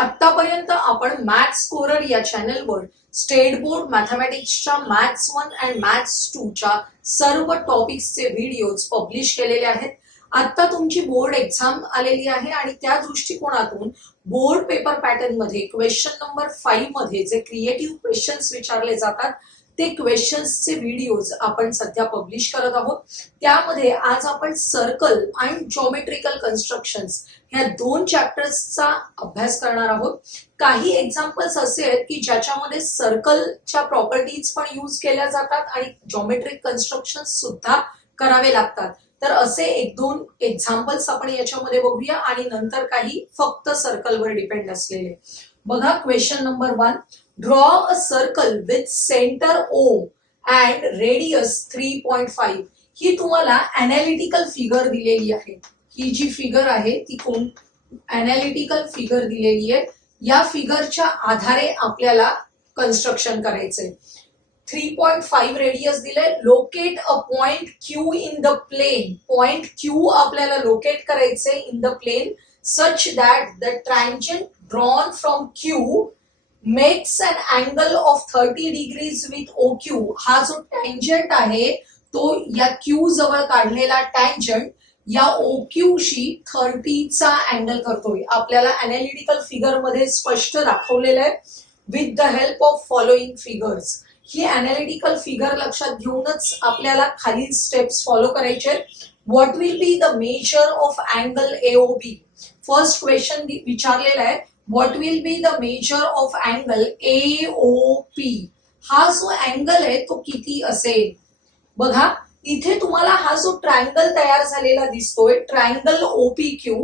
आतापर्यंत आपण maths scorer या चॅनलवर स्टेट बोर्ड मॅथमॅटिक्सच्या मॅथ्स 1 आणि मॅथ्स 2 च्या सर्व टॉपिक्सचे व्हिडिओज पब्लिश केलेले आहेत. आता तुमची बोर्ड एक्झाम आलेली आहे आणि त्या दृष्टिकोनातून बोर्ड पेपर पॅटर्न मध्ये क्वेश्चन नंबर 5 मध्ये जे क्रिएटिव्ह क्वेश्चन्स विचारले जातात ते क्वेश्चन्सचे व्हिडिओज आपण सध्या पब्लिश करत आहोत. त्यामध्ये आज आपण सर्कल आणि ज्योमेट्रिकल कन्स्ट्रक्शन्स ह्या दोन चॅप्टर्सचा अभ्यास करणार आहोत. काही एक्झाम्पल्स असे आहेत की ज्याच्यामध्ये सर्कलच्या प्रॉपर्टीज पण यूज केल्या जातात आणि ज्योमेट्रिक कन्स्ट्रक्शन्स सुद्धा करावे लागतात. तर असे एक दोन एक्झाम्पल्स आपण याच्यामध्ये बघूया आणि नंतर काही फक्त सर्कलवर डिपेंड असलेले. बघा question number 1. Draw a circle with centre O and radius 3.5. ही तुम्हाला अनालिटिकल फिगर दिलेली आहे. ही जी फिगर आहे ती कोण अनालिटिकल फिगर दिलेली आहे. या फिगरच्या आधारे आपल्याला कन्स्ट्रक्शन करायचंय. 3.5 रेडियस दिले. Locate a point Q in the plane. Point Q आपल्याला लोकेट करायचंय in the plane such that the tangent drawn from Q makes an angle of 30 degrees with OQ. हा जो टँजंट आहे तो या Q जवळ काढलेला टँजंट या OQ शी 30 चा अँगल करतोय. आपल्याला अनालिटिकल फिगर मध्ये स्पष्ट दाखवलेलं आहे. With the help of following figures. He analytical figure लक्षात घेऊनच आपल्याला खालील स्टेप्स फॉलो करायचे. What will be the measure of angle AOB. First question विचारलेला आहे. What will be the measure of angle AOP. हा जो अँगल आहे तो किती असेल. बघा इथे तुम्हाला हा जो ट्रायंगल तयार झालेला दिसतोय ट्रायंगल OPQ.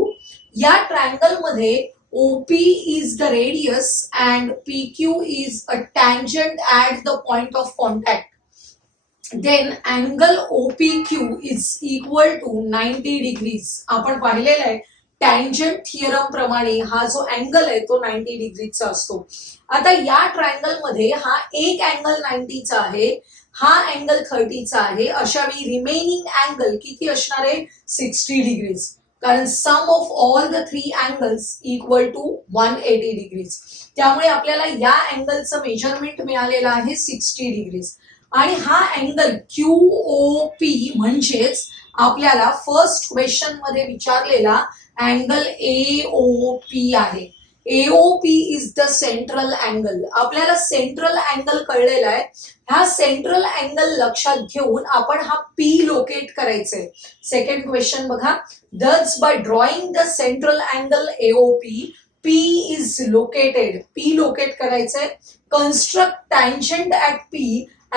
या ट्रायंगल मध्ये OP is the radius and PQ is a tangent at the point of contact. Then angle OPQ is equal to 90 degrees. आपण पाहिलेलं आहे टँजंट थिअरम प्रमाणे हा जो अँगल आहे तो 90 डिग्रीचा असतो. आता या ट्रायंगल मध्ये हा एक अँगल 90 चा आहे, हा अँगल 30 चा आहे. अशा वेळी रिमेनिंग अँगल किती असणार आहे 60 डिग्रीज. कारण sum of all the 3 angles equal to 180 degrees. त्यामुळे आपल्याला या अँगलचं मेजरमेंट मिळालेलं आहे 60 डिग्रीज. आणि हा अँगल QOP म्हणजेच आपल्याला फर्स्ट क्वेश्चन मध्ये विचारलेला अँगल AOP आहे. AOP is the central angle. आपल्याला सेंट्रल अँगल कळलेला आहे. हा सेंट्रल अँगल लक्षात घेऊन आपण हा P लोकेट करायचंय. सेकंड क्वेश्चन बघा. Thus by drawing the central angle AOP, P is located. P locate करायचंय. Construct tangent at P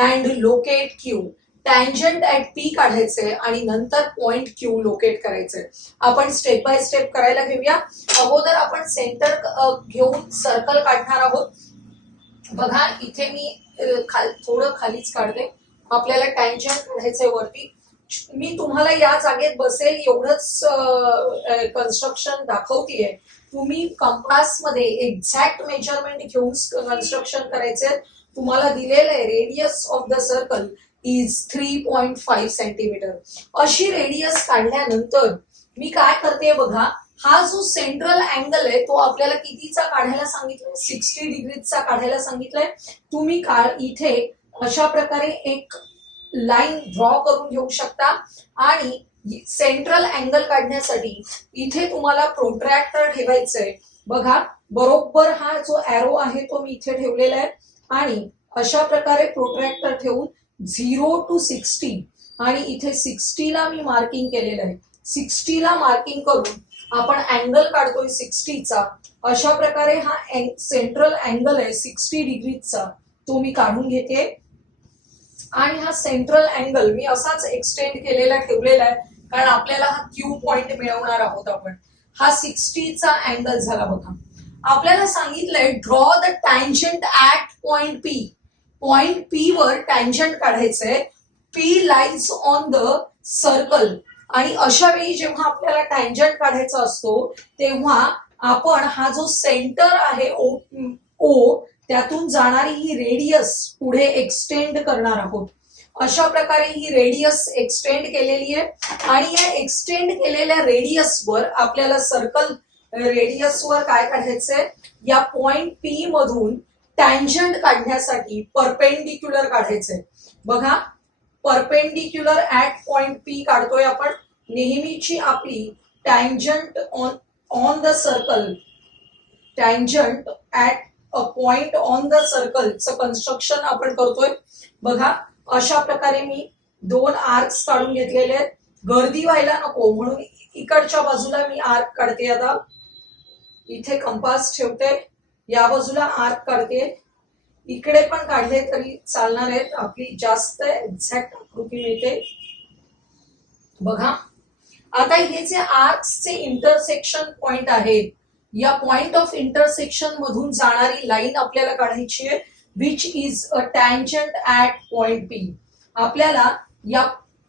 and locate Q. Tangent at P काढायचंय आणि नंतर पॉइंट Q लोकेट करायचंय. आपण स्टेप बाय स्टेप करायला घेऊया. अगोदर आपण सेंटर घेऊन सर्कल काढणार आहोत. बघा इथे मी थोडं खालीच काढते. आपल्याला टँजंट काढायचंय वरती. मी तुम्हाला या जागेत बसेल एवढंच कन्स्ट्रक्शन दाखवतीये. तुम्ही कंपास मध्ये एक्झॅक्ट मेजरमेंट घेऊन कन्स्ट्रक्शन करायचंय. तुम्हाला दिलेलं आहे radius of the circle is 3.5 centimetre. अशी रेडियस काढल्यानंतर मी काय करते बघा. हा जो सेंट्रल अँगल आहे तो आपल्याला कितीचा काढायला सांगितलाय 60 डिग्रीचा काढायला सांगितलंय. तुम्ही इथे अशा प्रकारे एक लाईन ड्रॉ करून घेऊ शकता आणि सेंट्रल अँगल काढण्यासाठी इथे तुम्हाला प्रोट्रॅक्टर ठेवायचंय. बघा बरोबर हा जो एरो आहे तो मी इथे ठेवलेला आहे आणि अशा प्रकारे प्रोट्रॅक्टर ठेवून 0 to 60 आणि इथे 60 ला मी मार्किंग केलेलं आहे. 60 ला मार्किंग करून आपण अँगल काढतोय 60 चा. अशा प्रकारे हा सेंट्रल अँगल आहे 60 डिग्रीचा तो मी काढून घेते आणि हा सेंट्रल अँगल मी असाच एक्सटेंड केलेला ठेवलेला आहे कारण आपल्याला हा Q पॉइंट मिळवणार आहोत आपण. हा 60 चा अँगल झाला. बघा आपल्याला सांगितलंय draw the tangent at point P. Point P वर टँजंट काढायचंय. P lies on the circle. आणि अशा वेळी जेव्हा आपल्याला टँजंट काढायचा असतो तेव्हा आपण हा जो सेंटर आहे O त्यातून जाणारी ही रेडियस पुढे एक्सटेंड करणार आहोत. अशा प्रकारे ही रेडियस एक्सटेंड केलेली आहे आणि या एक्सटेंड केलेल्या रेडियस वर आपल्याला सर्कल रेडियसवर काय काढायचंय, या पॉइंट पी मधून टँजंट काढण्यासाठी परपेंडिक्युलर काढायचंय. बघा, परपेंडिक्युलर ऍट पॉइंट पी काढतोय आपण. नेहमीची आपली tangent on the circle, tangent at a point on the सर्कलचं कन्स्ट्रक्शन आपण करतोय. बघा, अशा प्रकारे मी 2 आर्क्स काढून घेतलेले आहेत. गर्दी व्हायला नको म्हणून इकडच्या बाजूला मी आर्क काढते. आता इथे कंपास ठेवते, या बाजूला आर्क काढते, इकडे पण काढले तरी चालणार आहेत. आपली जास्त एक्झॅक्ट आकृती मिळते. बघा, आता हे जे आर्क्सचे इंटरसेक्शन पॉइंट आहेत, या पॉइंट ऑफ इंटरसेक्शन मधून जाणारी लाईन आपल्याला काढायची आहे, which is a tangent at point P. आपल्याला या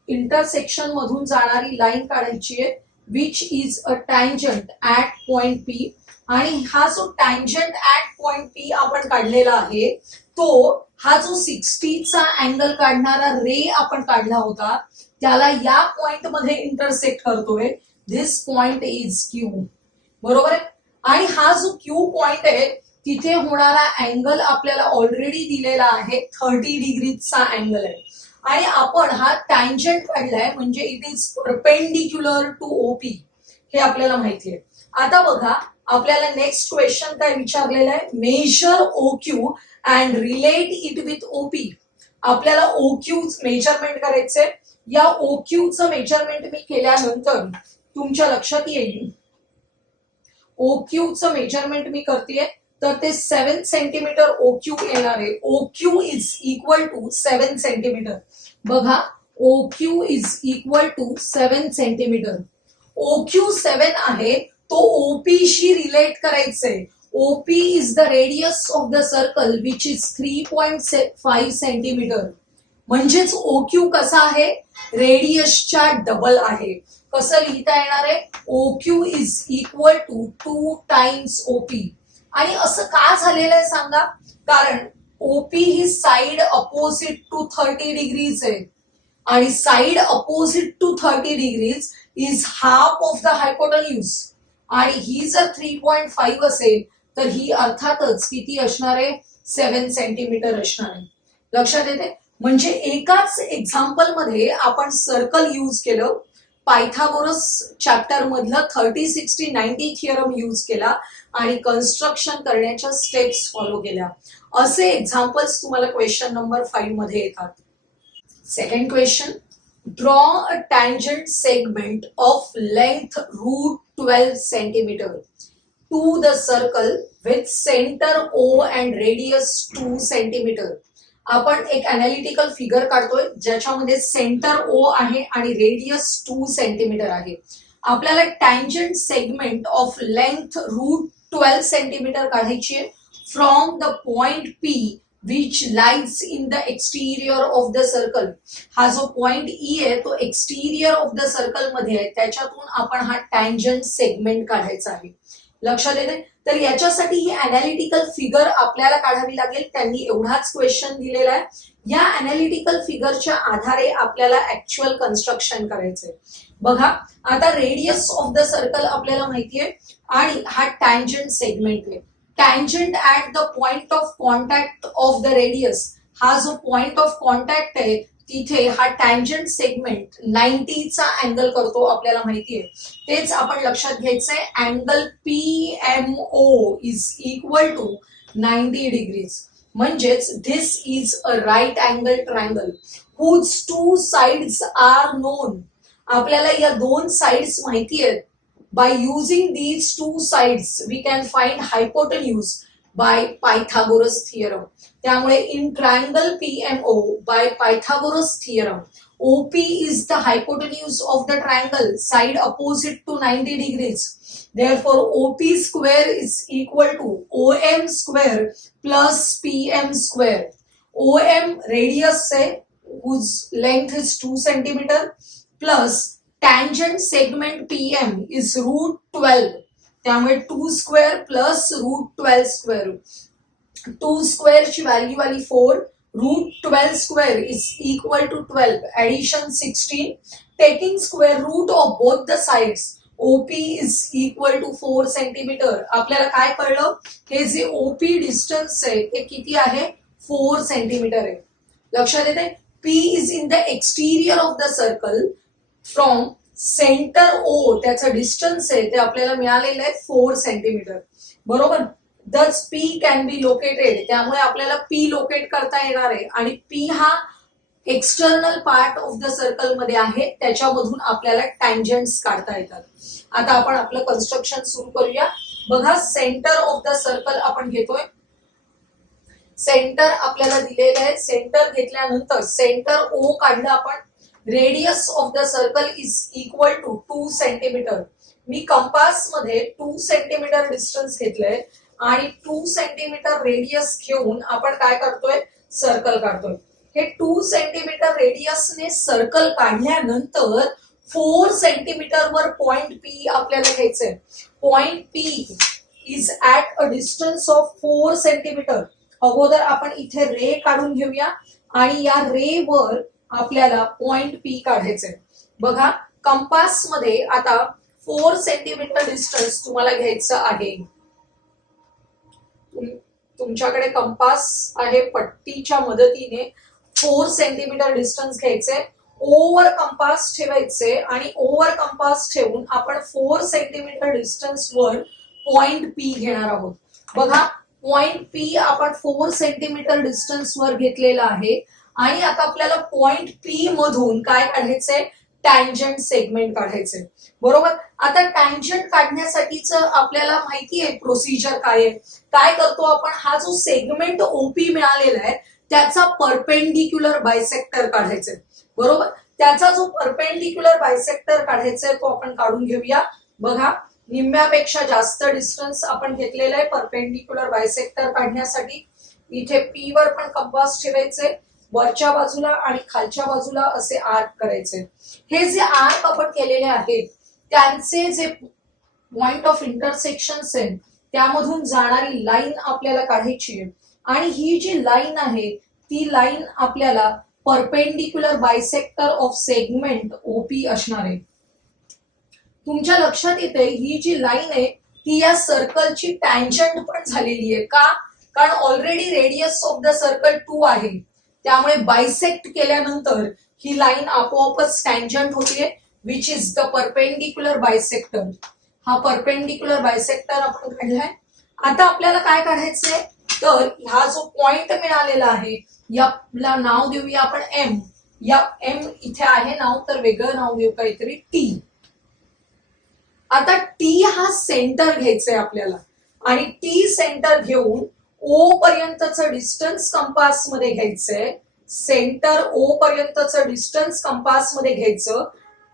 इंटरसेक्शन मधून जाणारी लाईन काढायची आहे, which is a tangent at point P. आणि हा जो टँजंट ऍट पॉइंट पी आपण काढलेला आहे, तो हा जो 60चा अँगल काढणारा रे आपण काढला होता, त्याला या पॉइंट मध्ये इंटरसेक्ट करतोय. This point is Q. बरोबर आहे. आणि हा जो क्यू पॉइंट आहे, तिथे होणारा अँगल आपल्याला ऑलरेडी दिलेला आहे, 30 डिग्रीचा अँगल आहे. आणि आपण हा टँजंट काढलाय म्हणजे it is perpendicular to OP, हे आपल्याला माहिती आहे. आता बघा, आपल्याला नेक्स्ट क्वेश्चन काय विचारलेला आहे, measure O Q and relate it with OP. आपल्याला ओ क्यू मेजरमेंट करायचंय. या ओ क्यूचं मेजरमेंट मी केल्यानंतर तुमच्या लक्षात येईल, ओ क्यूचं मेजरमेंट मी करतेय, तर ते 7 सेंटीमीटर ओ क्यू येणार आहे. O Q is equal to 7 centimetre. बघा, O Q is equal to 7 centimetre. O Q 7 आहे, तो ओपीशी रिलेट करायचंय. OP is the radius of the circle which is 3.5 centimetre. म्हणजेच ओ क्यू कसा आहे, रेडियसच्या डबल आहे. कसं लिहिता येणार आहे, O Q is equal to 2 times OP. आणि असं का झालेलं आहे सांगा, कारण ओपी ही साइड अपोजिट टू 30 डिग्रीज आहे, आणि side opposite to 30 degrees is half of the hypotenuse. आणि ही जर 3.5 असेल तर ही अर्थातच किती असणार आहे, 7 सेंटीमीटर असणार आहे. लक्षात येते. म्हणजे एकाच एक्झाम्पल मध्ये आपण सर्कल यूज केलं, पायथागोरस चॅप्टर मधलं 30, 60, 90 थिअरम यूज केला आणि कन्स्ट्रक्शन करण्याच्या स्टेप्स फॉलो केल्या. असे एक्झाम्पल्स तुम्हाला क्वेश्चन नंबर 5 मध्ये येतात. Second question, draw a tangent segment of length √12 centimetre to the circle with centre O and radius 2 centimetre. आपण एक अनालिटिकल फिगर काढतोय ज्याच्यामध्ये सेंटर ओ आहे आणि रेडियस 2 सेंटीमीटर आहे. आपल्याला tangent segment of length √12 centimetre काढायची आहे from the point P which lies in the exterior of the circle. हा जो पॉइंट ई आहे तो एक्सटिरियर ऑफ द सर्कल मध्ये आहे, त्याच्यातून आपण हा टँजंट सेगमेंट काढायचा आहे. लक्षात येते. तर याच्यासाठी ही अनालिटिकल फिगर आपल्याला काढावी लागेल. त्यांनी एवढाच क्वेश्चन दिलेला आहे. या अनालिटिकल फिगरच्या आधारे आपल्याला ऍक्च्युअल कन्स्ट्रक्शन करायचंय. बघा, आता रेडियस ऑफ द सर्कल आपल्याला माहितीये आणि हा टँजंट सेगमेंट आहे. Tangent at the point of contact of the radius, हा जो पॉइंट ऑफ कॉन्टॅक्ट आहे तिथे हा टँजंट सेगमेंट 90चा अँगल करतो, आपल्याला माहितीये. तेच आपण लक्षात घ्यायचंय. Angle PMO is equal to 90 degrees. म्हणजेच this is a right angle triangle whose 2 sides are known. आपल्याला या 2 साइड्स माहिती आहेत. By using these 2 sides we can find hypotenuse by Pythagoras theorem. त्यामुळे in triangle PMO by Pythagoras theorem, OP is the hypotenuse of the triangle side opposite to 90 degrees. Therefore, OP square is equal to OM square plus PM square. OM radius है whose length is 2 centimeter plus tangent segment PM is √12. त्यामुळे 2 square plus √12 square. 2 square ची value आली 4. √12 square is equal to 12. Addition 16. Taking square root of both the sides, OP is equal to 4 centimetre. आपल्याला काय कळलं, हे जे OP distance आहे ते किती आहे, 4 सेंटीमीटर आहे. लक्षात येते. P is in the exterior of the circle from centre O, त्याचं डिस्टन्स आहे ते आपल्याला मिळालेलं आहे 4 सेंटीमीटर. बरोबर. दच पी कॅन बी लोकेटेड, त्यामुळे आपल्याला पी लोकेट करता येणार आहे. आणि पी हा external part of the circle मध्ये आहे, त्याच्यामधून आपल्याला टँजंट्स काढता येतात. आता आपण आपलं कन्स्ट्रक्शन सुरू करूया. बघा, सेंटर ऑफ द सर्कल आपण घेतोय. सेंटर आपल्याला दिलेलं आहे. सेंटर घेतल्यानंतर सेंटर ओ काढलं आपण. Radius of the circle is equal to 2 centimetre. मी कंपास मध्ये 2 सेंटीमीटर डिस्टन्स घेतलंय आणि 2 सेंटीमीटर रेडियस घेऊन आपण काय करतोय, सर्कल काढतोय. हे 2 सेंटीमीटर रेडियसने सर्कल काढल्यानंतर 4 सेंटीमीटर वर पॉइंट पी आपल्याला घ्यायचंय. Point P is at a distance of 4 centimetre. अगोदर आपण इथे रे काढून घेऊया आणि या रे वर आपल्याला पॉइंट पी काढायचंय. बघा, कंपास मध्ये आता 4 सेंटीमीटर डिस्टन्स तुम्हाला घ्यायचं आहे. तुमच्याकडे कंपास आहे, पट्टीच्या मदतीने 4 सेंटीमीटर डिस्टन्स घ्यायचे. ओव्हर कंपास ठेवायचे आणि ओव्हर कंपास ठेवून आपण 4 सेंटीमीटर डिस्टन्स वर पॉइंट पी घेणार आहोत. बघा, पॉइंट पी आपण 4 सेंटीमीटर डिस्टन्स वर घेतलेला आहे. आणि आता आपल्याला पॉइंट पी मधून काय काढायचंय, टँजंट सेगमेंट काढायचे. बरोबर. आता टँजंट काढण्यासाठीच आपल्याला माहिती आहे प्रोसिजर काय आहे. काय करतो आपण, हा जो सेगमेंट ओपी मिळालेला आहे त्याचा परपेंडिक्युलर बायसेक्टर काढायचा. बरोबर. त्याचा जो परपेंडिक्युलर बायसेक्टर काढायचा आहे तो आपण काढून घेऊया. बघा, निम्म्यापेक्षा जास्त डिस्टन्स आपण घेतलेला आहे परपेंडिक्युलर बायसेक्टर काढण्यासाठी. इथे पी वर पण कंपास ठेवायचे, वरच्या बाजूला आणि खालच्या बाजूला असे आर्क करायचे. हे जे आर्क आपण केलेले आहेत त्यांचे जे पॉइंट ऑफ इंटरसेक्शन्स आहेत त्यामधून जाणारी लाईन आपल्याला काढायची आहे. आणि ही जी लाईन आहे ती लाईन आपल्याला perpendicular bisector of segment OP असणार आहे. तुमच्या लक्षात येते ही जी लाईन आहे ती या सर्कलची टँजंट पण झालेली आहे. का? कारण already radius of the circle 2 आहे, त्यामुळे बायसेक्ट केल्यानंतर ही लाईन आपोआपच टँजंट होतीये, which is the perpendicular bisector. हा परपेंडिक्युलर बायसेक्टर आपण काढलाय. आता आपल्याला काय काढायचंय, तर हा जो पॉइंट मिळालेला आहे याला नाव देऊया आपण एम. या एम इथे आहे नाव, तर वेगळं नाव देऊ काहीतरी टी. आता टी हा सेंटर घ्यायचंय आपल्याला आणि टी सेंटर घेऊन ओ पर्यंतचं डिस्टन्स कंपास मध्ये घ्यायचंय. सेंटर ओ पर्यंतचं डिस्टन्स कंपास मध्ये घ्यायचं.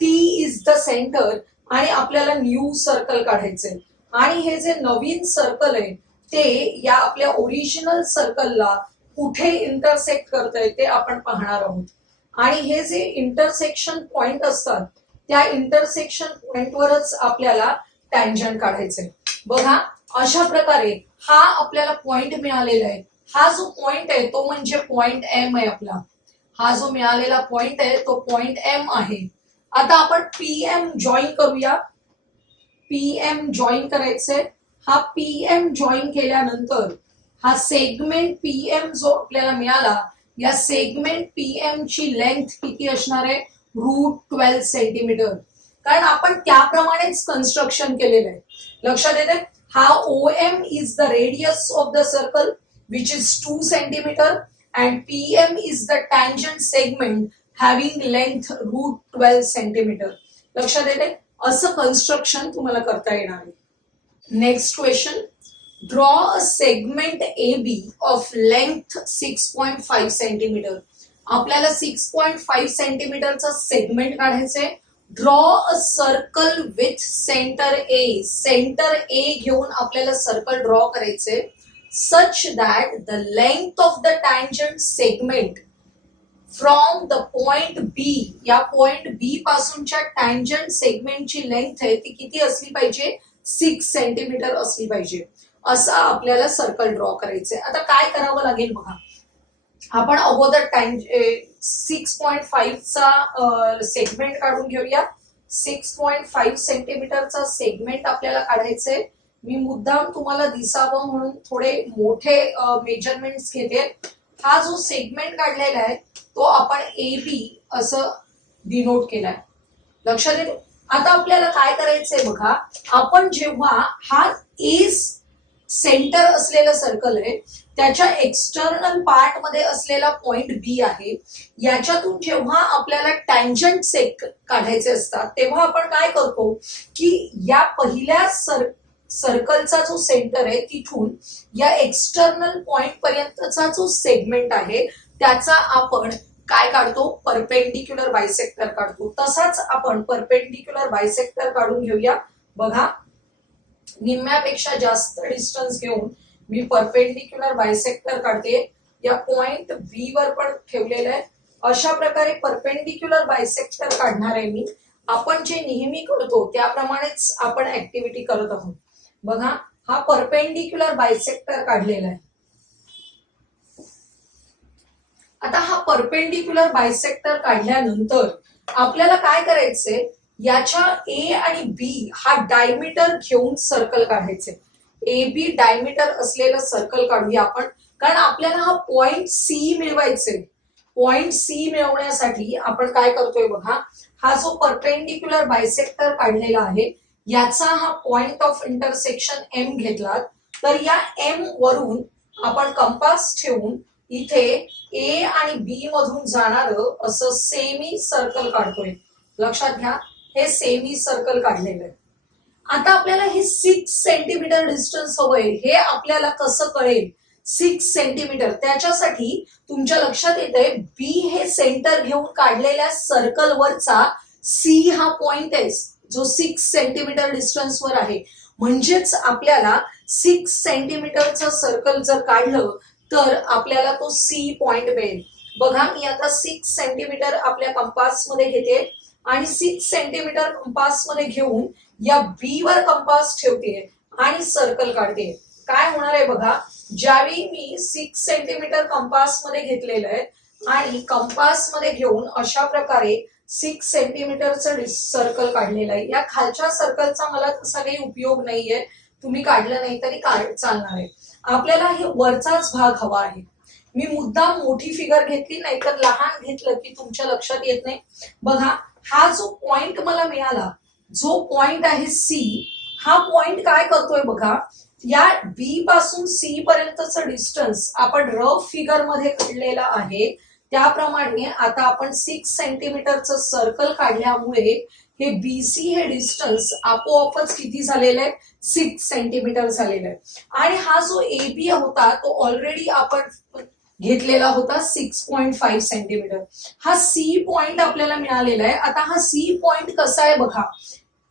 टी इज द सेंटर आणि आपल्याला न्यू सर्कल काढायचंय. आणि हे जे नवीन सर्कल आहे ते या आपल्या ओरिजिनल सर्कलला कुठे इंटरसेक्ट करतंय ते आपण पाहणार आहोत. आणि हे जे इंटरसेक्शन पॉइंट असतात त्या इंटरसेक्शन पॉइंटवरच आपल्याला टँजंट काढायचंय. बघा, अशा प्रकारे हा आपल्याला पॉइंट मिळालेला आहे. हा जो पॉइंट आहे तो म्हणजे पॉइंट एम आहे आपला. हा जो मिळालेला पॉइंट आहे तो पॉइंट एम आहे. आता आपण पीएम जॉईन करूया. पीएम जॉईन करायचंय. हा पीएम जॉईन केल्यानंतर हा सेगमेंट पीएम जो आपल्याला मिळाला, या सेगमेंट पीएम ची लेंथ किती असणार आहे, √12 सेंटीमीटर. कारण आपण त्याप्रमाणेच कन्स्ट्रक्शन केलेलं आहे. लक्षात येते. हा OM is the radius of the circle which is 2 centimetre and PM is the tangent segment having length √12 centimetre. लक्षात येते. असं कन्स्ट्रक्शन तुम्हाला करता येणार आहे. Next question, draw a segment AB of length 6.5 centimetre. आपल्याला 6.5 सेंटीमीटरचा सेगमेंट काढायचंय. Draw a circle with centre A. Centre A घेऊन आपल्याला सर्कल ड्रॉ करायचंय. Such that the length of the tangent segment from the point बी, या point बी पासूनच्या tangent सेगमेंटची length आहे ती किती असली पाहिजे, 6 सेंटीमीटर असली पाहिजे. असा आपल्याला सर्कल ड्रॉ करायचंय. आता काय करावं लागेल बघा. आपण अगोदर 6.5 चा सेगमेंट काढून घेऊया. 6.5 सेंटीमीटरचा सेगमेंट आपल्याला काढायचंय. मी मुद्दाम तुम्हाला दिसावं म्हणून थोडे मोठे मेजरमेंट्स घेते. हा जो सेगमेंट काढलेला आहे तो आपण AB असं डिनोट केलाय. लक्षात येते. आता आपल्याला काय करायचंय बघा, आपण जेव्हा हा ए सेंटर असलेलं सर्कल आहे त्याच्या एक्सटर्नल पार्ट मध्ये असलेला पॉइंट बी आहे, याच्यातून जेव्हा आपल्याला टँजंट सेक काढायचे असतात तेव्हा आपण काय करतो की या पहिल्या सर्कलचा जो सेंटर आहे तिथून या एक्सटर्नल पॉइंट पर्यंतचा जो सेगमेंट आहे त्याचा आपण काय काढतो, परपेंडिक्युलर बायसेक्टर काढतो. तसाच आपण परपेंडिक्युलर बायसेक्टर काढून घेऊया. बघा, निम्म्यापेक्षा जास्त डिस्टन्स घेऊन मी परपेंडिक्युलर बायसेक्टर काढते. या पॉइंट बी वर पण ठेवलेलं आहे. अशा प्रकारे परपेंडिक्युलर बायसेक्टर काढणार आहे मी. आपण जे नेहमी करतो त्याप्रमाणेच आपण ऍक्टिव्हिटी करत आहोत. बघा, हा परपेंडिक्युलर बायसेक्टर काढलेला आहे. आता हा परपेंडिक्युलर बायसेक्टर काढल्यानंतर आपल्याला काय करायचंय, याच्या ए आणि बी हा डायमीटर घेऊन सर्कल काढायचे. ए बी डायमीटर असलेलं सर्कल काढूया आपण, कारण आपल्याला हा पॉइंट सी मिळवायचे. पॉइंट सी मिळवण्यासाठी आपण काय करतोय बघा, हा जो परपेंडिक्युलर बायसेक्टर काढलेला आहे याचा हा पॉइंट ऑफ इंटरसेक्शन एम घेतला तर या एम वरून आपण कंपास ठेवून इथे ए आणि बी मधून जाणारं असं सेमी सर्कल काढतोय. लक्षात घ्या, हे सेमी सर्कल काढलेलं आहे. आता आपल्याला हे 6 सेंटीमीटर डिस्टन्स हवंय. हे आपल्याला कसं कळेल 6 सेंटीमीटर? त्याच्यासाठी तुमच्या लक्षात येतंय बी हे सेंटर घेऊन काढलेल्या सर्कल वरचा सी हा पॉइंट आहे जो 6 सेंटीमीटर डिस्टन्स वर आहे. म्हणजेच आपल्याला 6 सेंटीमीटरचं सर्कल जर काढलं तर आपल्याला तो सी पॉइंट मिळेल. बघा, मी आता 6 सेंटीमीटर आपल्या कंपास मध्ये घेते आणि 6 सेंटीमीटर कंपास मध्ये घेऊन या बी वर कंपास ठेवते आणि सर्कल काढते. काय होणार आहे बघा, ज्यावेळी मी 6 सेंटीमीटर कंपास मध्ये घेतलेलं आहे आणि कंपास मध्ये घेऊन अशा प्रकारे 6 सेंटीमीटरचं सर्कल काढलेलं आहे. या खालच्या सर्कलचा मला तसा काही उपयोग नाहीये, तुम्ही काढलं नाही तरी चालणार आहे. आपल्याला हे वरचाच भाग हवा आहे. मी मुद्दाम मोठी फिगर घेतली, नाहीतर लहान घेतलं की तुमच्या लक्षात येत नाही. बघा, हा जो पॉइंट मला मिळाला, जो पॉइंट आहे सी, हा पॉइंट काय करतोय बघा, या बी पासून सी पर्यंतचं डिस्टन्स आपण रफ फिगर मध्ये काढलेला आहे. त्याप्रमाणे आता आपण 6 सेंटीमीटरचं सर्कल काढल्यामुळे हे बीसी हे डिस्टन्स आपोआपच किती झालेलं आहे, 6 सेंटीमीटर झालेलं आहे. आणि हा जो एबी होता तो ऑलरेडी आपण घेतलेला होता 6.5 सेंटीमीटर. हा सी पॉइंट आपल्याला मिळालेला आहे. आता हा सी पॉइंट कसा आहे बघा,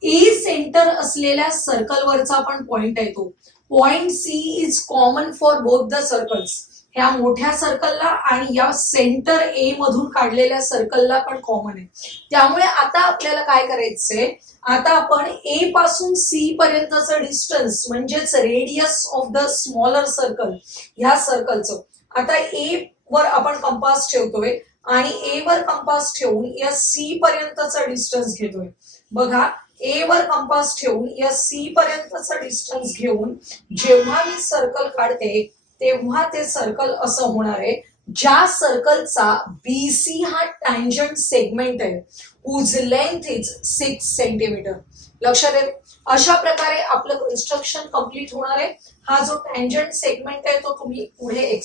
ए सेंटर असलेल्या सर्कलवरचा पण पॉइंट आहे तो. Point C is common for both the circles. ह्या मोठ्या सर्कलला आणि या सेंटर ए मधून काढलेल्या सर्कलला पण कॉमन आहे. त्यामुळे आता आपल्याला काय करायचंय, आता आपण ए पासून सी पर्यंतचं डिस्टन्स म्हणजेच radius of the smaller circle ह्या सर्कलचं आता ए वर आपण कंपास ठेवतोय आणि ए वर कंपास ठेवून या सी पर्यंतचं डिस्टन्स घेतोय. बघा, ए वर कंपास ठेवून या सी पर्यंतचं डिस्टन्स घेऊन जेव्हा मी सर्कल काढते तेव्हा ते सर्कल असं होणार आहे, ज्या सर्कलचा बीसी हा टँजंट सेगमेंट आहे, हुज लेंथ इज 6 सेंटीमीटर. लक्षात येईल. अशा प्रकारे आपलं कन्स्ट्रक्शन कंप्लीट होणार आहे. हा जो टँजंट सेगमेंट आहे तो तुम्ही पुढे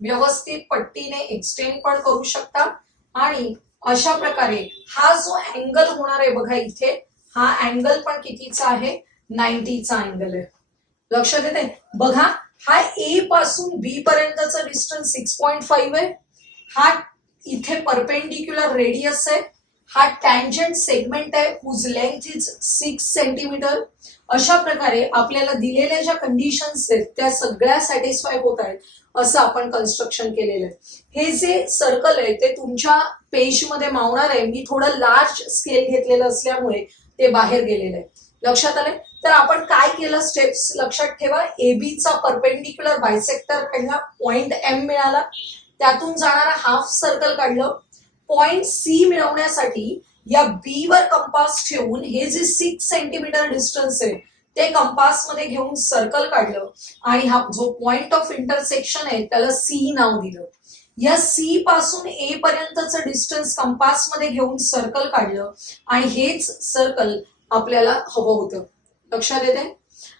व्यवस्थित पट्टीने एक्सटेंड पण करू शकता. आणि अशा प्रकारे हा जो अँगल होणार आहे बघा, इथे हा अँगल पण कितीचा आहे, 90चा अँगल आहे. लक्षात येते. बघा, हा ए पासून बी पर्यंतचा डिस्टन्स 6.5 आहे. हा इथे परपेंडिक्युलर रेडियस आहे. हा टँजंट सेगमेंट आहे हुज लेंथ इज 6 सेंटीमीटर. अशा प्रकारे आपल्याला दिलेल्या ज्या कंडिशन्स आहेत त्या सगळ्या सॅटिस्फाय होत आहेत असं आपण कन्स्ट्रक्शन केलेलं आहे. हे जे सर्कल आहे ते तुमच्या पेजमध्ये मावणार आहे. मी थोडं लार्ज स्केल घेतलेलं असल्यामुळे ते बाहेर गेलेलं आहे. लक्षात आलंय. तर आपण काय केलं, स्टेप्स लक्षात ठेवा. एबीचा परपेंडिक्युलर बायसेक्टर काढला, पॉइंट एम मिळाला, त्यातून जाणारा हाफ सर्कल काढलं. पॉइंट सी मिळवण्यासाठी या बी वर कंपास ठेवून हे जे 6 सेंटीमीटर डिस्टन्स आहे ते कंपास मध्ये घेऊन सर्कल काढलं आणि हा जो पॉइंट ऑफ इंटरसेक्शन आहे त्याला सी नाव दिलं. या सी पासून ए पर्यंतचं डिस्टन्स कंपास मध्ये घेऊन सर्कल काढलं आणि हेच सर्कल आपल्याला हवं होतं. लक्षात येते?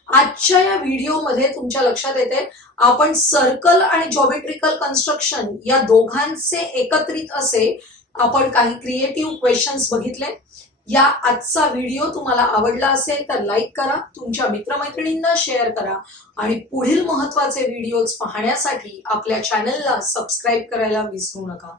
आजच्या या व्हिडिओमध्ये तुमच्या लक्षात येते आपण सर्कल आणि जॉमेट्रिकल कन्स्ट्रक्शन या दोघांचे एकत्रित असे आपण काही क्रिएटिव्ह क्वेश्चन्स बघितले. या आजचा व्हिडिओ तुम्हाला आवडला असेल तर लाईक करा, तुमच्या मित्रमैत्रिणींना शेअर करा आणि पुढील महत्त्वाचे व्हिडिओज पाहण्यासाठी आपल्या चॅनलला सबस्क्राईब करायला विसरू नका.